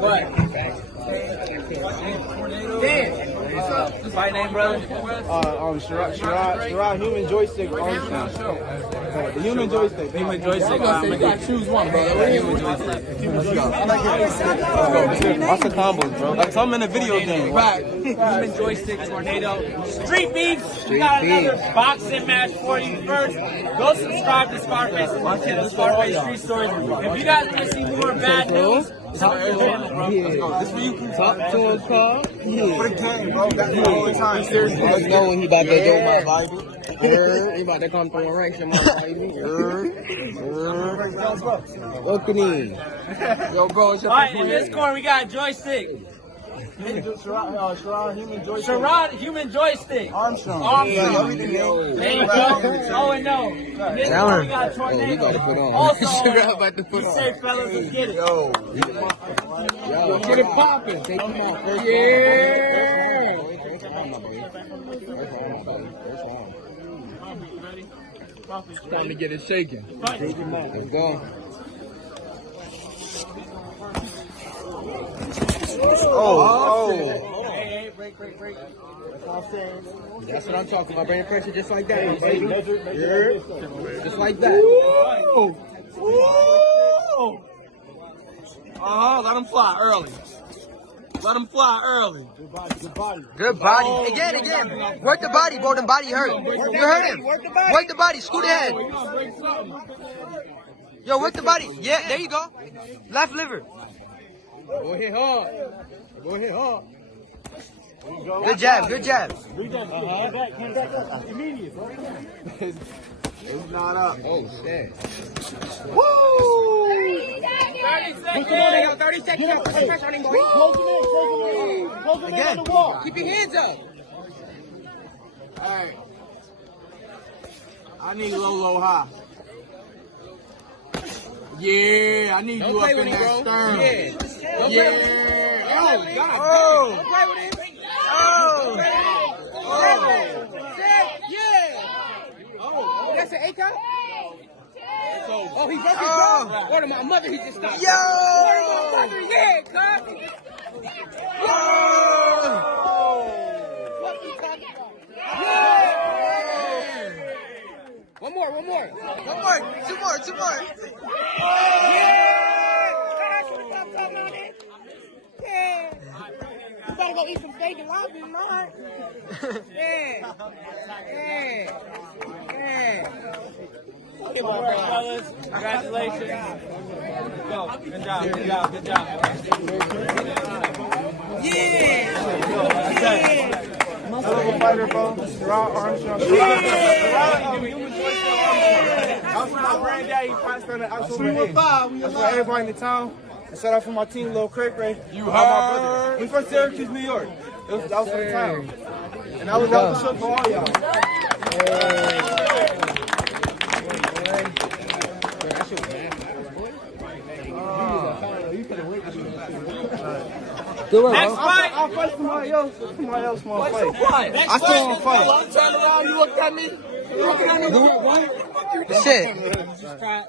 What? What's my name, brother? Sherrod, human joystick. The human joystick. Human joystick. You gotta choose one, bro. Human joystick. What's the combos, bro? Like I'm in a video game. Right. Human joystick tornado. Street Beefs. We got another boxing match for you. First, go subscribe to Scarface and my channel, Scarface Street Stories. If you guys want to see more bad news, talk to your channel, bro. Let's go. This for you. Talk to him, Carl. For the game, bro. That's all the time. Seriously, let's know when he about to do my Bible. He about to come through a race in my Bible. Look at him. Yo, bro, it's your Alright, in this corner we got joystick. Sherrod, human joystick. Sherrod, human joystick. Armstrong. There you go. Oh, and no. In this corner we got tornado. he about to put on. Also, Sherrod about to put be on. safe, fellas. Let's get it. Yo, get it poppin'. Take him out. Yeah. Time to get it shaking. Let's go. Hey, break. That's what I'm talking about. Bringing pressure just like that, baby. Yeah. Just like that. Let him fly early. Let him fly early. Good body. Again. Work the body, bro. The body hurt. You hurt him. Work the body. Scoot ahead. Yo, work the body. Yeah, there you go. Left liver. Go hit hard. Good jab. It's not up. Oh, shit. Woo! 30 seconds. Put the pressure on him, boy. Again. Keep your hands up. Alright. I need low, high. Yeah, I need Don't you up play in with him, that bro. stern. Yeah. Yeah. Don't play with him. That's an A-cup? Oh, he broke his jaw? Word of my mother, he just stopped. Yo! Word of my mother, yeah, cuz. What you talking about? Yeah! One more. Two more. Yeah! You better go eat some steak and lobster tonight. Yeah! Good work, fellas. Congratulations. Go. Good job. Hell of a fighter, bro. Sherrod Armstrong. That was for my granddad. He fights for the absolute eight. That's for everybody in the town. And shout out for my team, Lil Cray Cray. You heard? We from Syracuse, New York. That was for the town. And that was the show for all y'all. Next fight. I'll fight somebody else. Somebody else want to fight. Next I still want to fight. Turn around, you looked at me. You looking at me? Shit. Just try.